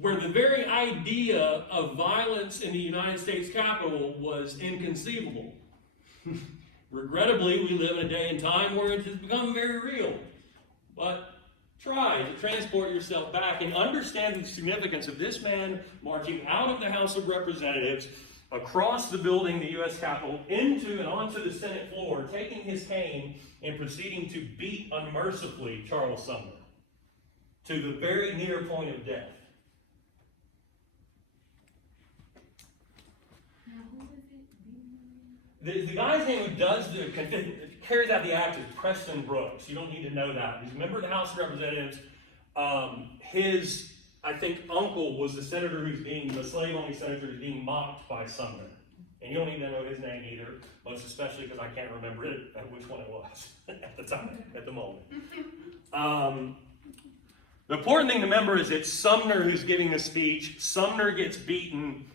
where the very idea of violence in the United States Capitol was inconceivable. Regrettably, we live in a day and time where it has become very real. But try to transport yourself back and understand the significance of this man marching out of the House of Representatives, across the building, the U.S. Capitol, into and onto the Senate floor, taking his cane and proceeding to beat unmercifully Charles Sumner to the very near point of death. The guy's name who carries out the act is Preston Brooks. You don't need to know that. He's a member of the House of Representatives. His, I think, uncle was the senator the slave-owning senator who's being mocked by Sumner. And you don't need to know his name either, most especially because I can't remember which one it was at the time, at the moment. The important thing to remember is it's Sumner who's giving a speech. Sumner gets beaten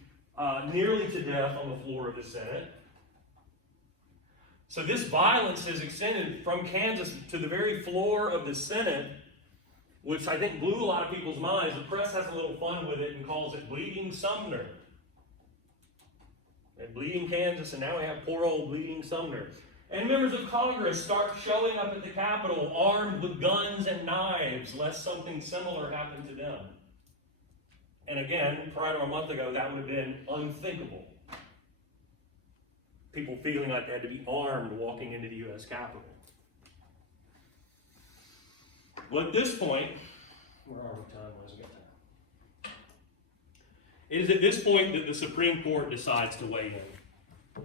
nearly to death on the floor of the Senate. So this violence has extended from Kansas to the very floor of the Senate, which I think blew a lot of people's minds. The press has a little fun with it and calls it Bleeding Sumner. And Bleeding Kansas, and now we have poor old Bleeding Sumner. And members of Congress start showing up at the Capitol armed with guns and knives, lest something similar happen to them. And again, prior to a month ago, that would have been unthinkable. People feeling like they had to be armed walking into the U.S. Capitol. Well, at this point, where are we time-wise? It is at this point that the Supreme Court decides to weigh in.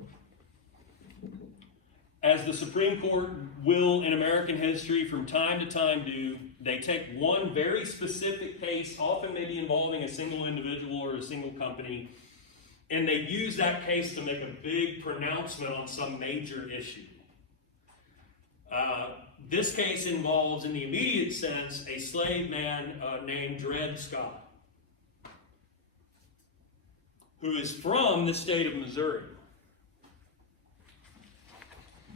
As the Supreme Court will in American history from time to time do, they take one very specific case, often maybe involving a single individual or a single company, and they use that case to make a big pronouncement on some major issue. This case involves, in the immediate sense, a slave man named Dred Scott, who is from the state of Missouri.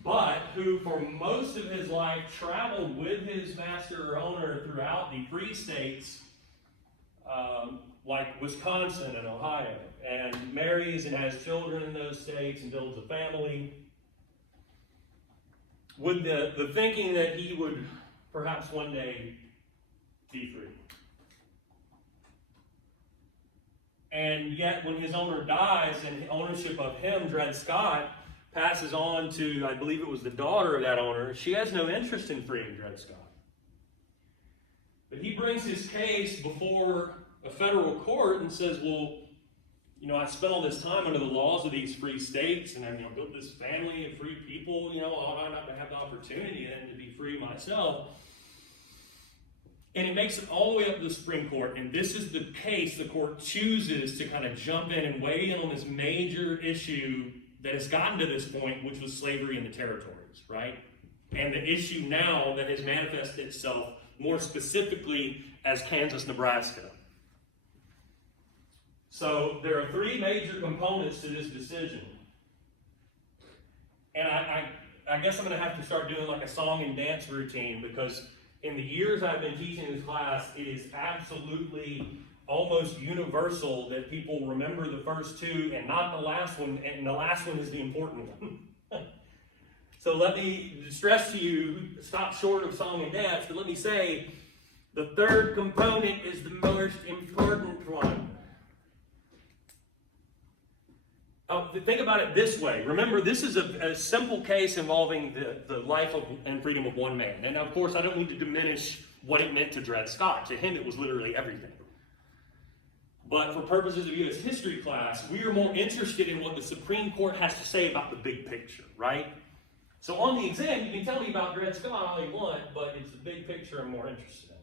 But who for most of his life traveled with his master or owner throughout the free states, like Wisconsin and Ohio, and marries and has children in those states and builds a family, with the thinking that he would perhaps one day be free. And yet when his owner dies and ownership of him, Dred Scott, passes on to, I believe it was the daughter of that owner, she has no interest in freeing Dred Scott. But he brings his case before a federal court and says, well, you know, I spent all this time under the laws of these free states, and I built this family of free people, ought I not to have the opportunity then to be free myself? And it makes it all the way up to the Supreme Court, and this is the case the court chooses to kind of jump in and weigh in on this major issue that has gotten to this point, which was slavery in the territories, right? And the issue now that has manifested itself more specifically as Kansas, Nebraska. So there are three major components to this decision. And I guess I'm going to have to start doing like a song and dance routine, because in the years I've been teaching this class, it is absolutely almost universal that people remember the first two and not the last one, and the last one is the important one. So let me stress to you, stop short of song and dance, but let me say the third component is the most important one. Think about it this way. Remember, this is a simple case involving the life and freedom of one man. And of course, I don't need to diminish what it meant to Dred Scott. To him, it was literally everything. But for purposes of U.S. history class, we are more interested in what the Supreme Court has to say about the big picture, right? So on the exam, you can tell me about Dred Scott all you want, but it's the big picture I'm more interested in.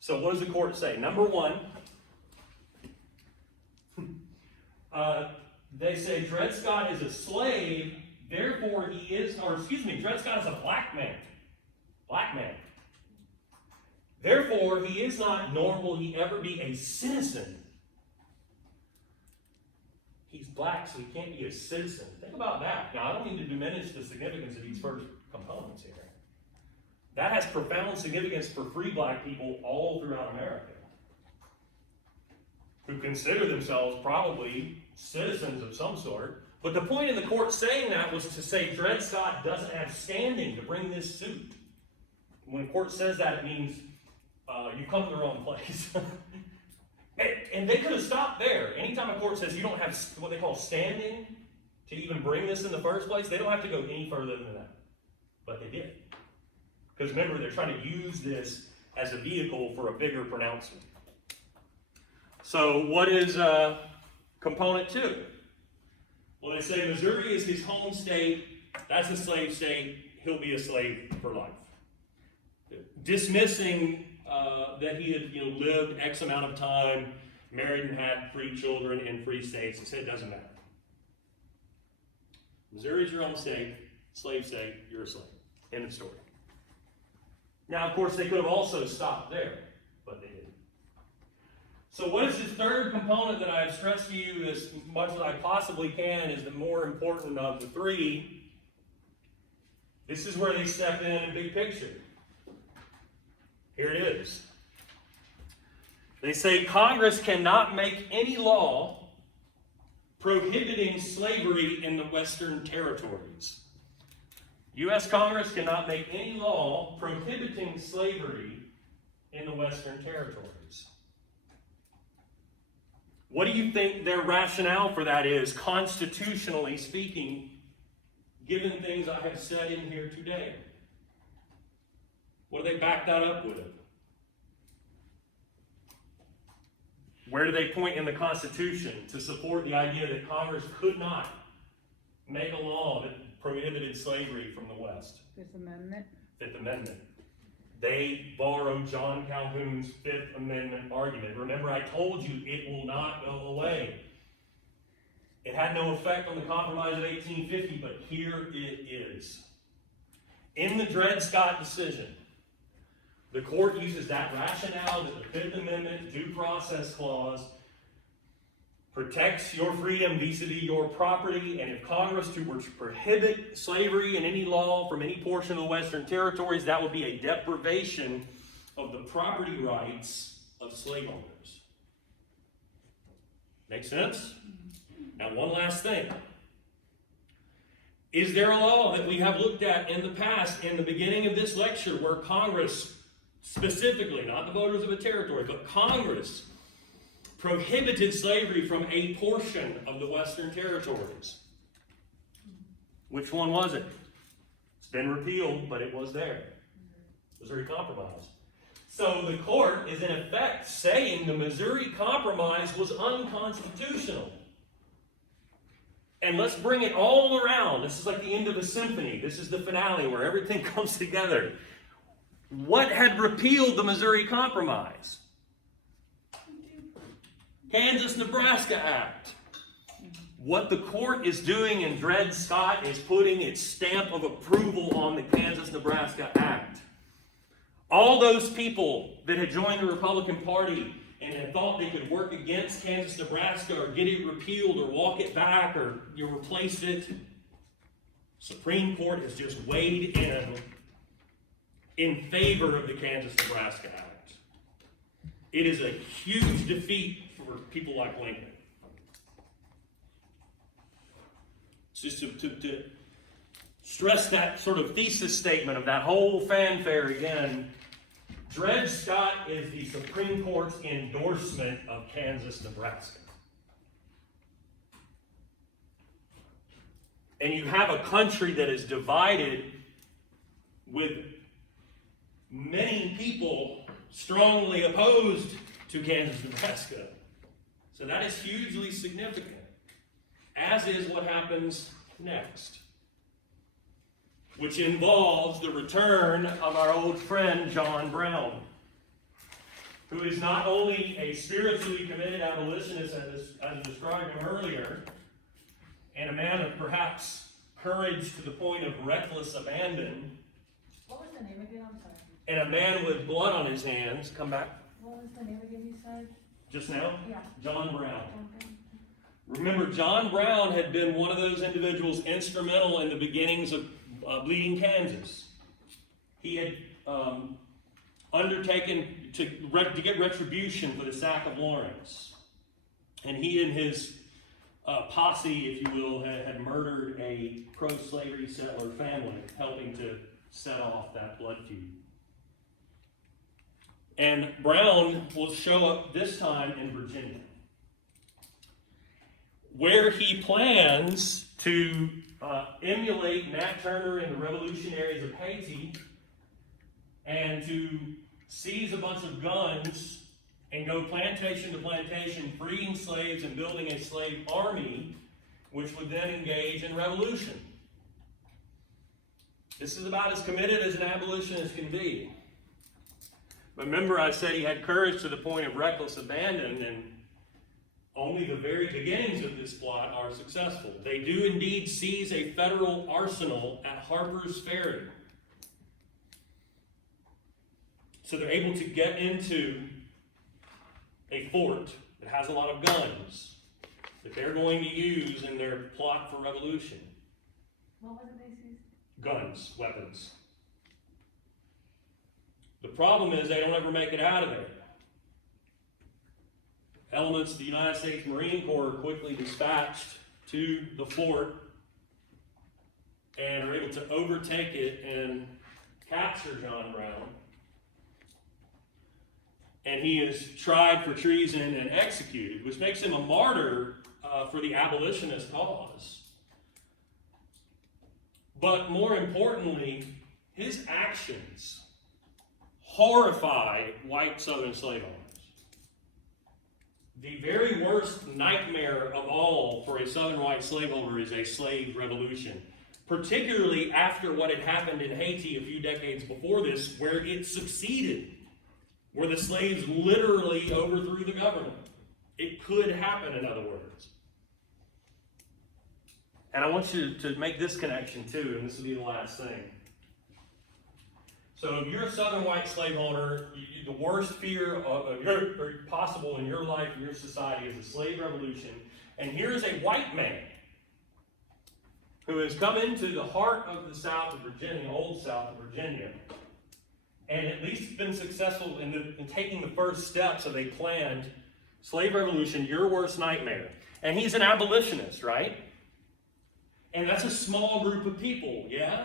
So what does the court say? Number one, they say Dred Scott is a slave, therefore he is, Dred Scott is a black man. Black man. Therefore, he is not, nor will he ever be a citizen. He's black, so he can't be a citizen. Think about that. Now, I don't mean to diminish the significance of these first components here. That has profound significance for free black people all throughout America, who consider themselves probably citizens of some sort. But the point in the court saying that was to say Dred Scott doesn't have standing to bring this suit. When the court says that, it means you come to the wrong place. And they could have stopped there. Anytime a court says you don't have what they call standing to even bring this in the first place, they don't have to go any further than that. But they did. Because remember, they're trying to use this as a vehicle for a bigger pronouncement. So what is component two? Well, they say Missouri is his home state. That's a slave state. He'll be a slave for life. Dismissing that he had lived X amount of time, married and had free children in free states. They said it doesn't matter. Missouri's your home state, slave state, you're a slave. End of story. Now, of course, they could have also stopped there, but they didn't. So what is this third component that I've stressed to you as much as I possibly can is the more important of the three? This is where they step in big picture. Here it is. They say Congress cannot make any law prohibiting slavery in the Western territories. U.S. Congress cannot make any law prohibiting slavery in the Western territories. What do you think their rationale for that is, constitutionally speaking, given things I have said in here today? What do they back that up with? Where do they point in the Constitution to support the idea that Congress could not make a law that prohibited slavery from the West? Fifth Amendment. Fifth Amendment. They borrowed John Calhoun's Fifth Amendment argument. Remember, I told you it will not go away. It had no effect on the Compromise of 1850, but here it is. In the Dred Scott decision, the court uses that rationale that the Fifth Amendment due process clause protects your freedom vis-a-vis your property, and if Congress were to prohibit slavery in any law from any portion of the Western territories, that would be a deprivation of the property rights of slaveholders. Make sense? Now, one last thing. Is there a law that we have looked at in the past, in the beginning of this lecture, where Congress, specifically, not the voters of a territory, but Congress prohibited slavery from a portion of the Western territories? Which one was it? It's been repealed, but it was there. Missouri Compromise. So the court is in effect saying the Missouri Compromise was unconstitutional. And let's bring it all around. This is like the end of a symphony. This is the finale where everything comes together. What had repealed the Missouri Compromise? Kansas-Nebraska Act. What the court is doing in Dred Scott is putting its stamp of approval on the Kansas-Nebraska Act. All those people that had joined the Republican Party and had thought they could work against Kansas-Nebraska or get it repealed or walk it back or replace it, Supreme Court has just weighed in favor of the Kansas-Nebraska Act. It is a huge defeat for people like Lincoln. Just to stress that sort of thesis statement of that whole fanfare again, Dred Scott is the Supreme Court's endorsement of Kansas-Nebraska. And you have a country that is divided with many people strongly opposed to Kansas-Nebraska. So that is hugely significant, as is what happens next, which involves the return of our old friend John Brown, who is not only a spiritually committed abolitionist, as I described him earlier, and a man of perhaps courage to the point of reckless abandon, What was the name again? I'm sorry. and a man with blood on his hands. Come back What was the name again you said? just now. Yeah. John Brown. Okay. Remember, John Brown had been one of those individuals instrumental in the beginnings of Bleeding Kansas. He had undertaken to get retribution for the sack of Lawrence. And he and his posse, if you will, had murdered a pro-slavery settler family, helping to set off that blood feud. And Brown will show up this time in Virginia, where he plans to emulate Nat Turner and the revolutionaries of Haiti and to seize a bunch of guns and go plantation to plantation, freeing slaves and building a slave army, which would then engage in revolution. This is about as committed as an abolitionist can be. Remember, I said he had courage to the point of reckless abandon, and only the very beginnings of this plot are successful. They do indeed seize a federal arsenal at Harper's Ferry. So they're able to get into a fort that has a lot of guns that they're going to use in their plot for revolution. What was it they seized? Guns, weapons. The problem is they don't ever make it out of there. Elements of the United States Marine Corps are quickly dispatched to the fort and are able to overtake it and capture John Brown. And he is tried for treason and executed, which makes him a martyr for the abolitionist cause. But more importantly, his actions horrified white Southern slave owners. The very worst nightmare of all for a Southern white slaveholder is a slave revolution, particularly after what had happened in Haiti a few decades before this, where it succeeded, where the slaves literally overthrew the government. It could happen, in other words. And I want you to make this connection too, and this will be the last thing. So if you're a Southern white slaveholder, the worst fear or possible in your life, in your society, is a slave revolution. And here's a white man who has come into the heart of the South of Virginia, old South of Virginia, and at least been successful in taking the first steps of a planned slave revolution, your worst nightmare. And he's an abolitionist, right? And that's a small group of people, yeah?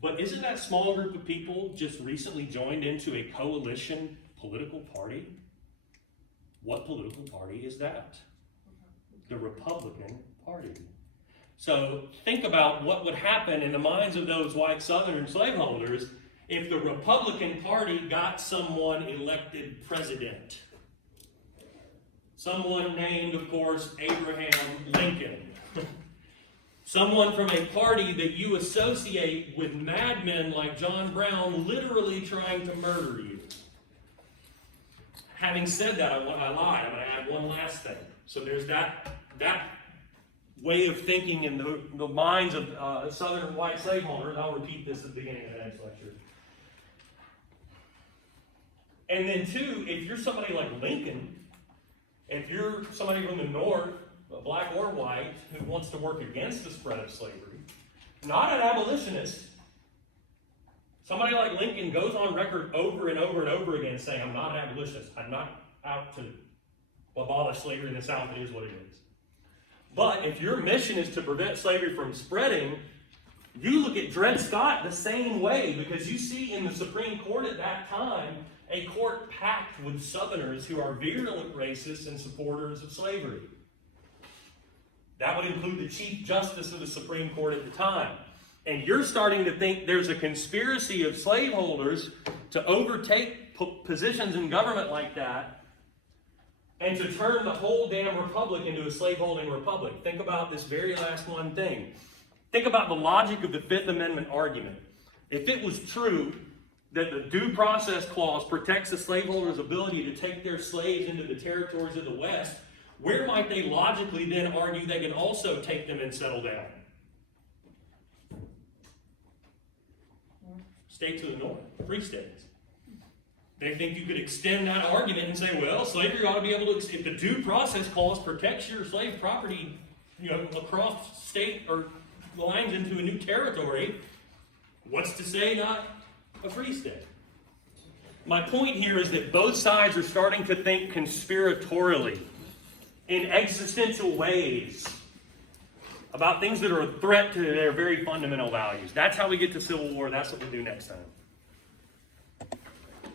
But isn't that small group of people just recently joined into a coalition political party? What political party is that? The Republican Party. So think about what would happen in the minds of those white Southern slaveholders if the Republican Party got someone elected president. Someone named, of course, Abraham Lincoln. Someone from a party that you associate with madmen like John Brown literally trying to murder you. Having said that, I lied. I'm going to add one last thing. So there's that way of thinking in the minds of Southern white slaveholders. I'll repeat this at the beginning of the next lecture. And then two, if you're somebody like Lincoln, if you're somebody from the North, black or white, who wants to work against the spread of slavery, not an abolitionist, somebody like Lincoln goes on record over and over and over again saying, I'm not an abolitionist. I'm not out to abolish slavery in the South. It is what it is. But if your mission is to prevent slavery from spreading, you look at Dred Scott the same way, because you see in the Supreme Court at that time a court packed with Southerners who are virulent racists and supporters of slavery. That would include the Chief Justice of the Supreme Court at the time. And you're starting to think there's a conspiracy of slaveholders to overtake positions in government like that and to turn the whole damn republic into a slaveholding republic. Think about this very last one thing. Think about the logic of the Fifth Amendment argument. If it was true that the Due Process Clause protects the slaveholders' ability to take their slaves into the territories of the West, where might they logically then argue they can also take them and settle down? States of the North, free states. They think you could extend that argument and say, well, slavery ought to be able to, if the Due Process Clause protects your slave property, across state or lines into a new territory, what's to say not a free state? My point here is that both sides are starting to think conspiratorially, in existential ways, about things that are a threat to their very fundamental values. That's how we get to civil war. That's what we'll do next time.